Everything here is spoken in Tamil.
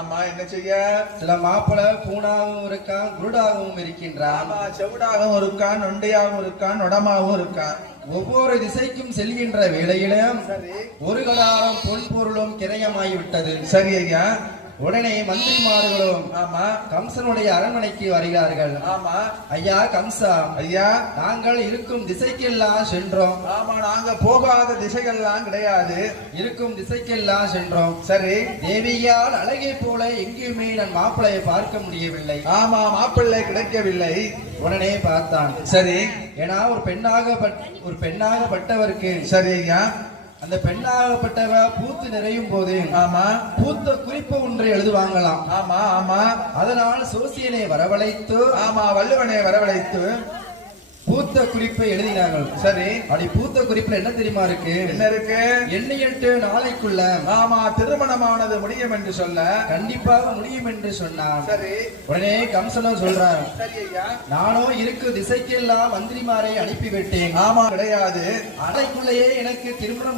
ஆமா, என்ன செய்ய? சில மாப்பிளை பூனாகவும் இருக்கான், குருடாகவும் இருக்கின்றான். ஆமா, செவிடாகவும் இருக்கான், நொண்டையாகவும் இருக்கான், நொடமாகவும் இருக்கான். ஒவ்வொரு திசைக்கும் செல்கின்ற வேளையிலும் சரி, ஒரு கடாரம் பொன் பொருளும் கிரயமாகிவிட்டது. சரி ஐயா. உடனே மந்திரிமார்களும் ஆமா, கம்சனுடைய அரண்மனைக்கு வருகிறார்கள். ஆமா ஐயா கம்சா, ஐயா, நாங்கள் இருக்கும் திசைக்கெல்லாம் சென்றோம். ஆமா, நாங்க போகாத திசைகள்லாம் கிடையாது, இருக்கும் திசைக்கெல்லாம் சென்றோம். சரி. தேவியால் அழகை போல எங்கேயுமே நான் மாப்பிளையை பார்க்க முடியவில்லை. ஆமா, மாப்பிள்ளை கிடைக்கவில்லை. உடனே பார்த்தான். சரி, ஏன்னா ஒரு பெண்ணாகப்பட்டவருக்கு, சரி ஐயா, அந்த பெண்ணாகப்பட்டவ பூத்து நிறையும் போது ஆமா, பூத்த குறிப்பு ஒன்றை எழுதுவாங்களாம். ஆமா ஆமா, அதனால் சோசியனை வரவழைத்து, ஆமா, வள்ளுவனை வரவழைத்து பூத்த குறிப்பை எழுதினார்கள். சரி, அப்படி பூத்த குறிப்புல என்ன தெரியுமா இருக்கு? என்ன இருக்கு? எண்ணியட்டு நாளைக்குள்ள ஆமா, திருமணமானது முடியும் என்று சொல்ல கண்டிப்பாக முடியும் என்று சொன்னான். சரி. உடனே கம்சனும் சொல்றான், சரி ஐயா, நானும் இருக்கு திசைக்கெல்லாம் மந்திரிமாரை அனுப்பிவிட்டேன். ஆமா, கிடையாது, நாளைக்குள்ளேயே எனக்கு திருமணம்